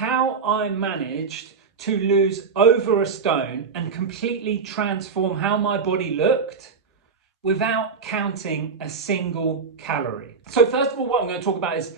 How I managed to lose over a stone and completely transform how my body looked without counting a single calorie. So first of all, what I'm going to talk about is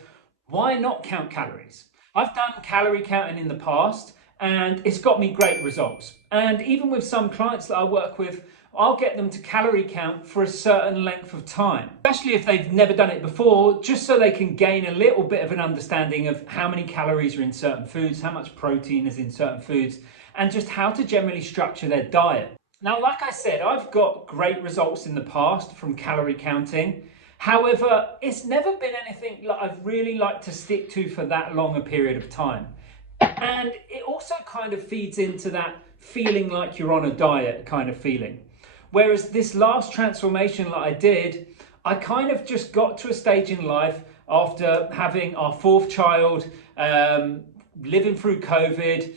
why not count calories? I've done calorie counting in the past and it's got me great results. And even with some clients that I work with, I'll get them to calorie count for a certain length of time, especially if they've never done it before, just so they can gain a little bit of an understanding of how many calories are in certain foods, how much protein is in certain foods, and just how to generally structure their diet. Now, like I said, I've got great results in the past from calorie counting. However, it's never been anything that I've really liked to stick to for that long a period of time. And it also kind of feeds into that feeling like you're on a diet kind of feeling. Whereas this last transformation that I did, I kind of just got to a stage in life after having our fourth child, living through COVID,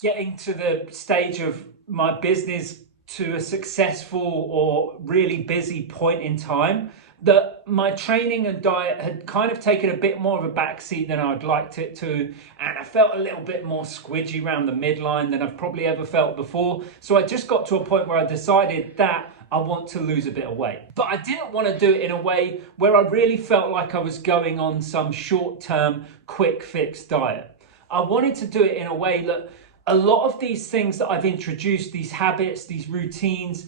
getting to the stage of my business to a successful or really busy point in time, that my training and diet had kind of taken a bit more of a backseat than I'd liked it to, and I felt a little bit more squidgy around the midline than I've probably ever felt before. So I just got to a point where I decided that I want to lose a bit of weight. But I didn't want to do it in a way where I really felt like I was going on some short-term, quick fix diet. I wanted to do it in a way that a lot of these things that I've introduced, these habits, these routines,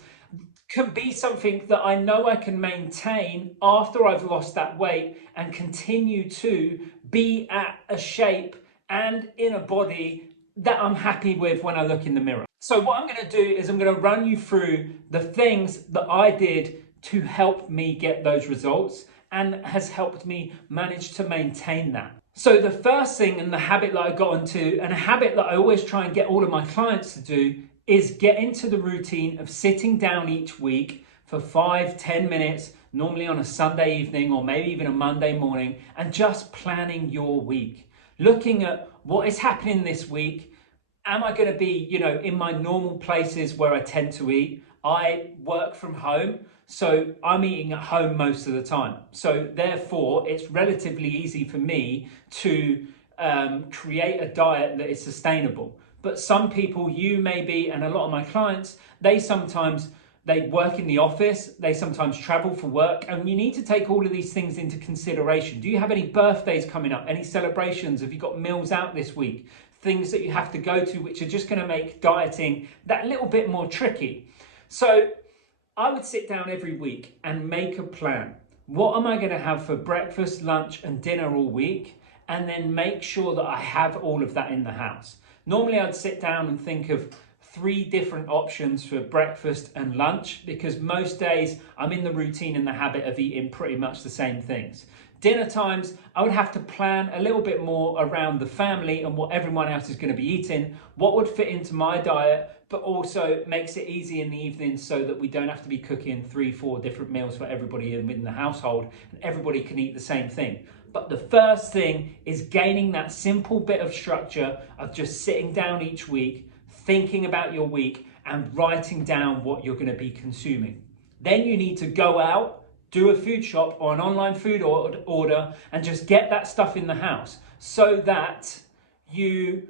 can be something that I know I can maintain after I've lost that weight and continue to be at a shape and in a body that I'm happy with when I look in the mirror. So what I'm going to do is I'm going to run you through the things that I did to help me get those results and has helped me manage to maintain that. So the first thing and the habit that I got into, and a habit that I always try and get all of my clients to do, is get into the routine of sitting down each week for 5-10 minutes, normally on a Sunday evening or maybe even a Monday morning, and just planning your week. Looking at what is happening this week. Am I going to be, in my normal places where I tend to eat? I work from home, so I'm eating at home most of the time. So therefore, it's relatively easy for me to create a diet that is sustainable. But some people, you maybe, and a lot of my clients, they work in the office, they sometimes travel for work, and you need to take all of these things into consideration. Do you have any birthdays coming up? Any celebrations? Have you got meals out this week? Things that you have to go to, which are just going to make dieting that little bit more tricky. So I would sit down every week and make a plan. What am I going to have for breakfast, lunch, and dinner all week? And then make sure that I have all of that in the house. Normally I'd sit down and think of 3 different options for breakfast and lunch, because most days I'm in the routine and the habit of eating pretty much the same things. Dinner times, I would have to plan a little bit more around the family and what everyone else is going to be eating, what would fit into my diet, but also makes it easy in the evening so that we don't have to be cooking 3-4 different meals for everybody in the household and everybody can eat the same thing. But the first thing is gaining that simple bit of structure of just sitting down each week, thinking about your week and writing down what you're going to be consuming. Then you need to go out, do a food shop or an online food order and just get that stuff in the house so that you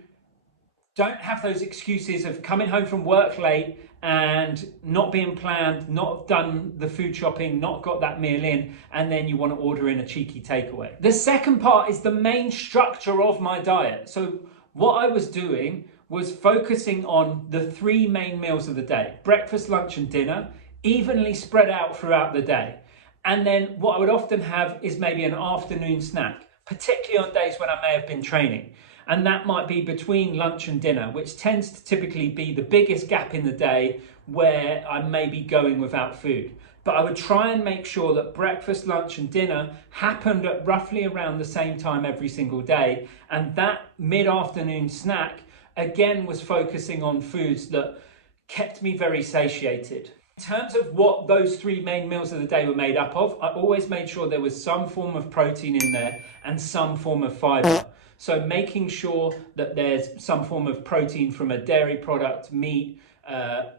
don't have those excuses of coming home from work late and not being planned, not done the food shopping, not got that meal in, and then you want to order in a cheeky takeaway. The second part is the main structure of my diet. So what I was doing was focusing on the 3 main meals of the day: breakfast, lunch, and dinner, evenly spread out throughout the day. And then what I would often have is maybe an afternoon snack, particularly on days when I may have been training. And that might be between lunch and dinner, which tends to typically be the biggest gap in the day where I may be going without food. But I would try and make sure that breakfast, lunch, and dinner happened at roughly around the same time every single day. And that mid-afternoon snack, again, was focusing on foods that kept me very satiated. In terms of what those 3 main meals of the day were made up of, I always made sure there was some form of protein in there and some form of fiber. So making sure that there's some form of protein from a dairy product, meat, a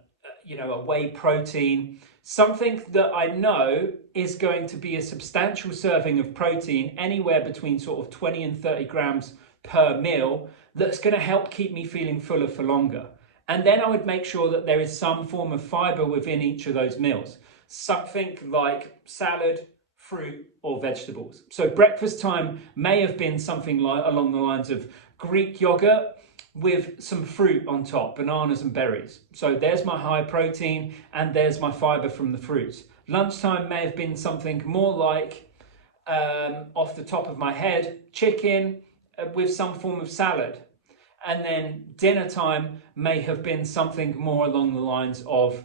whey protein, something that I know is going to be a substantial serving of protein, anywhere between sort of 20 and 30 grams per meal that's going to help keep me feeling fuller for longer. And then I would make sure that there is some form of fiber within each of those meals. Something like salad, fruit, or vegetables. So breakfast time may have been something like along the lines of Greek yogurt with some fruit on top, bananas and berries. So there's my high protein and there's my fiber from the fruits. Lunchtime may have been something more like, off the top of my head, chicken with some form of salad. And then dinner time may have been something more along the lines of,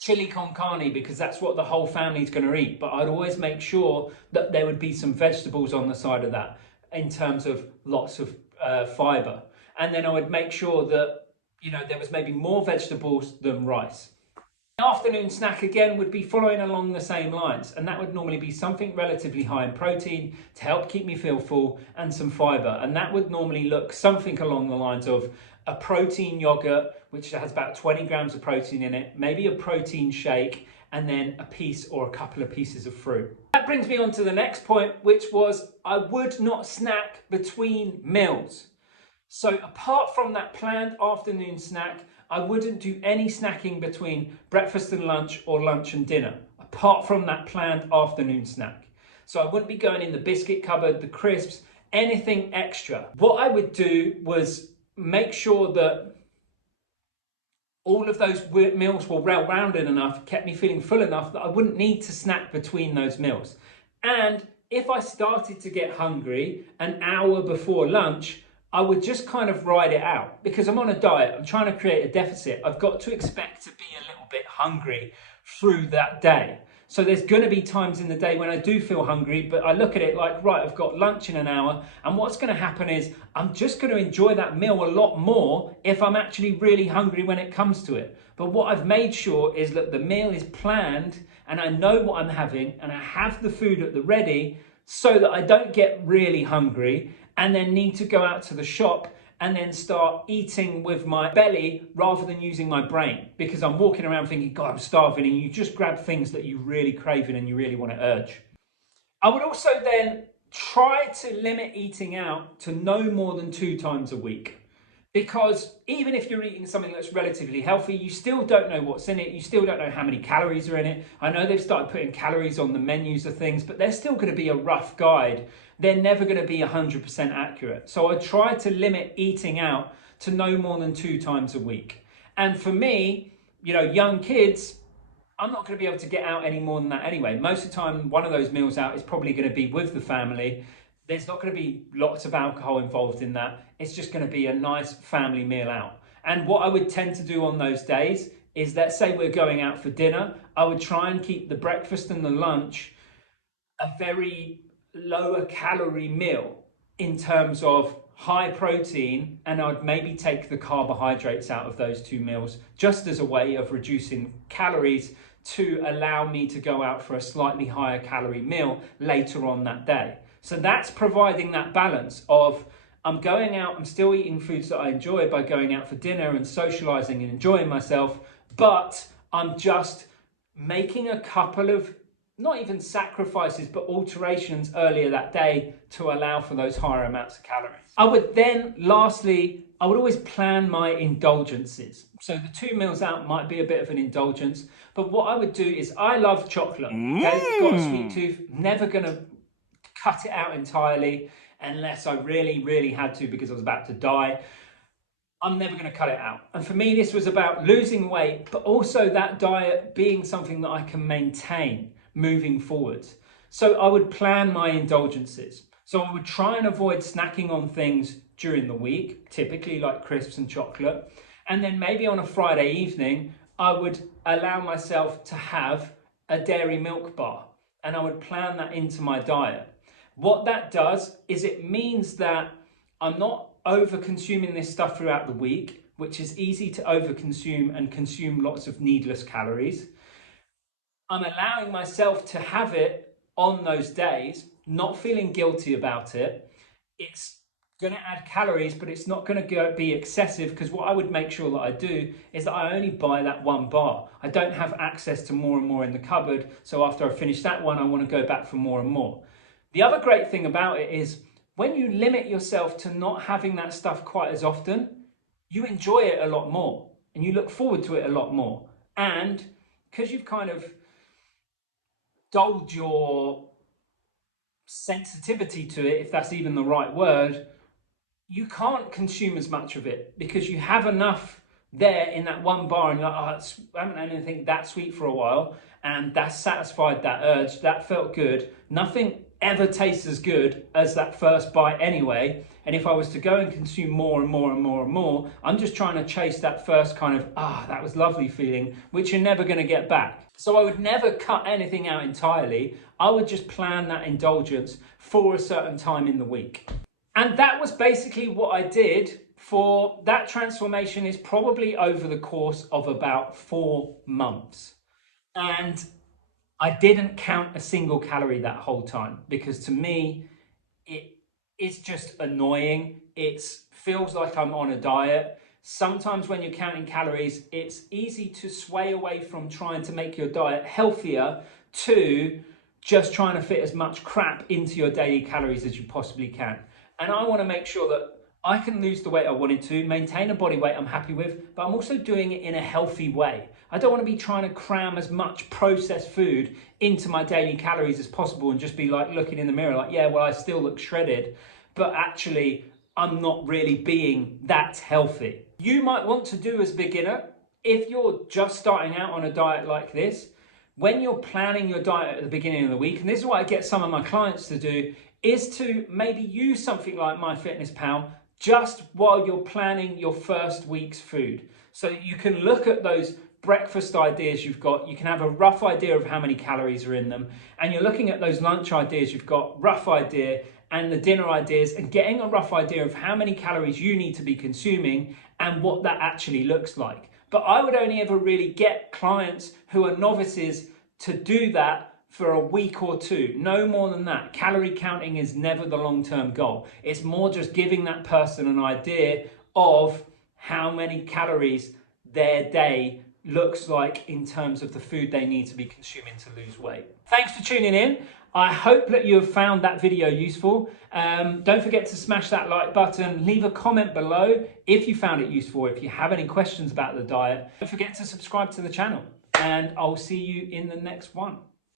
chili con carne, because that's what the whole family's going to eat. But I'd always make sure that there would be some vegetables on the side of that in terms of lots of fiber. And then I would make sure that, there was maybe more vegetables than rice. The afternoon snack again would be following along the same lines, and that would normally be something relatively high in protein to help keep me feel full and some fiber. And that would normally look something along the lines of a protein yogurt, which has about 20 grams of protein in it, maybe a protein shake, and then a piece or a couple of pieces of fruit. That brings me on to the next point, which was I would not snack between meals. So apart from that planned afternoon snack, I wouldn't do any snacking between breakfast and lunch or lunch and dinner, apart from that planned afternoon snack. So I wouldn't be going in the biscuit cupboard, the crisps, anything extra. What I would do was make sure that all of those meals were well-rounded enough, kept me feeling full enough that I wouldn't need to snack between those meals. And if I started to get hungry an hour before lunch, I would just kind of ride it out, because I'm on a diet. I'm trying to create a deficit. I've got to expect to be a little bit hungry through that day. So there's going to be times in the day when I do feel hungry, but I look at it like, right, I've got lunch in an hour. And what's going to happen is I'm just going to enjoy that meal a lot more if I'm actually really hungry when it comes to it. But what I've made sure is that the meal is planned and I know what I'm having and I have the food at the ready so that I don't get really hungry and then need to go out to the shop and then start eating with my belly rather than using my brain, because I'm walking around thinking, God, I'm starving, and you just grab things that you really crave and you really want to urge. I would also then try to limit eating out to no more than 2 times a week. Because even if you're eating something that's relatively healthy, you still don't know what's in it. You still don't know how many calories are in it. I know they've started putting calories on the menus of things, but they're still going to be a rough guide. They're never going to be 100% accurate. So I try to limit eating out to no more than 2 times a week. And for me, young kids, I'm not going to be able to get out any more than that anyway. Most of the time, one of those meals out is probably going to be with the family. There's not going to be lots of alcohol involved in that. It's just going to be a nice family meal out. And what I would tend to do on those days is, let's say we're going out for dinner, I would try and keep the breakfast and the lunch a very lower calorie meal in terms of high protein, and I'd maybe take the carbohydrates out of those 2 meals just as a way of reducing calories to allow me to go out for a slightly higher calorie meal later on that day. So that's providing that balance of I'm going out, I'm still eating foods that I enjoy by going out for dinner and socializing and enjoying myself, but I'm just making a couple of, not even sacrifices, but alterations earlier that day to allow for those higher amounts of calories. I would then, lastly, I would always plan my indulgences. So the 2 meals out might be a bit of an indulgence, but what I would do is I love chocolate. Okay? Got a sweet tooth, never gonna cut it out entirely unless I really, really had to because I was about to die. I'm never going to cut it out. And for me, this was about losing weight, but also that diet being something that I can maintain moving forwards. So I would plan my indulgences. So I would try and avoid snacking on things during the week, typically like crisps and chocolate. And then maybe on a Friday evening, I would allow myself to have a dairy milk bar, and I would plan that into my diet. What that does is it means that I'm not over consuming this stuff throughout the week, which is easy to over consume and consume lots of needless calories. I'm allowing myself to have it on those days, not feeling guilty about it. It's going to add calories, but it's not going to be excessive, because what I would make sure that I do is that I only buy that 1 bar. I don't have access to more and more in the cupboard. So after I finish that one, I want to go back for more and more. The other great thing about it is when you limit yourself to not having that stuff quite as often, you enjoy it a lot more and you look forward to it a lot more. And because you've kind of dulled your sensitivity to it, if that's even the right word, you can't consume as much of it because you have enough there in that one bar and you're like, I haven't had anything that sweet for a while, and that's satisfied that urge, that felt good. Nothing ever tastes as good as that first bite anyway, and if I was to go and consume more and more and more and more, I'm just trying to chase that first kind of, that was lovely feeling, which you're never going to get back. So I would never cut anything out entirely. I would just plan that indulgence for a certain time in the week. And that was basically what I did. For that transformation is probably over the course of about 4 months. And I didn't count a single calorie that whole time because to me, it's just annoying. It feels like I'm on a diet. Sometimes when you're counting calories, it's easy to sway away from trying to make your diet healthier to just trying to fit as much crap into your daily calories as you possibly can. And I want to make sure that I can lose the weight I wanted to, maintain a body weight I'm happy with, but I'm also doing it in a healthy way. I don't want to be trying to cram as much processed food into my daily calories as possible and just be like looking in the mirror like, yeah, well, I still look shredded, but actually I'm not really being that healthy. You might want to do as a beginner, if you're just starting out on a diet like this, when you're planning your diet at the beginning of the week, and this is what I get some of my clients to do, is to maybe use something like MyFitnessPal just while you're planning your first week's food. So you can look at those breakfast ideas you've got, you can have a rough idea of how many calories are in them, and you're looking at those lunch ideas you've got, rough idea, and the dinner ideas, and getting a rough idea of how many calories you need to be consuming and what that actually looks like. But I would only ever really get clients who are novices to do that for a week or two, no more than that. Calorie counting is never the long-term goal. It's more just giving that person an idea of how many calories their day looks like in terms of the food they need to be consuming to lose weight. Thanks for tuning in. I hope that you have found that video useful. Don't forget to smash that like button, leave a comment below if you found it useful, if you have any questions about the diet. Don't forget to subscribe to the channel, and I'll see you in the next one.